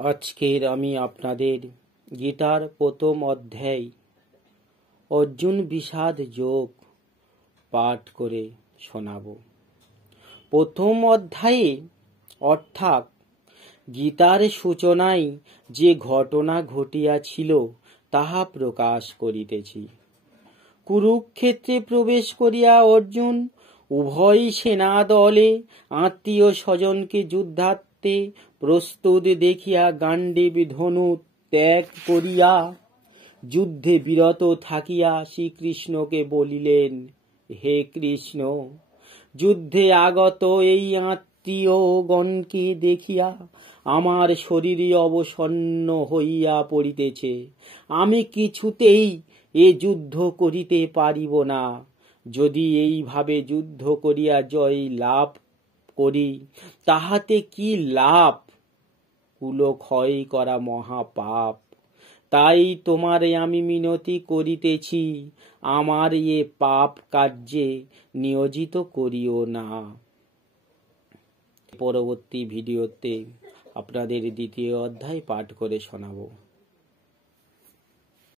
আজকের আমি আপনাদের গীতার প্রথম অধ্যায় অর্জুন বিষাদ যোগ পাঠ করে শোনাব। প্রথম অধ্যায়ে অর্থাৎ গীতার সূচনায় যে ঘটনা ঘটিয়াছিল তাহা প্রকাশ করিতেছি। কুরুক্ষেত্রে প্রবেশ করিয়া অর্জুন উভয় সেনা দলে আত্মীয় স্বজনকে যুদ্ধার্থে প্রস্তুত দেখিয়া গাণ্ডীব ধনু ত্যাগ করিয়া যুদ্ধে বিরত থাকিয়া শ্রীকৃষ্ণকে বলিলেন, হে কৃষ্ণ, যুদ্ধে আগত এই আত্মীয়গণকে দেখিয়া আমার শরীর অবসন্ন হইয়া পড়িতেছে। আমি কিছুতেই এ যুদ্ধ করিতে পারিব না। যদি এইভাবে যুদ্ধ করিয়া জয় লাভ করি তাহাতে কি লাভ? কুলক্ষয় করা মহাপাপ। তাই তোমারে আমি মিনতি করিতেছি, আমার এ পাপ কার্যে নিয়োজিত করিও না। পরবর্তী ভিডিওতে আপনাদের দ্বিতীয় অধ্যায় পাঠ করে শোনাবো।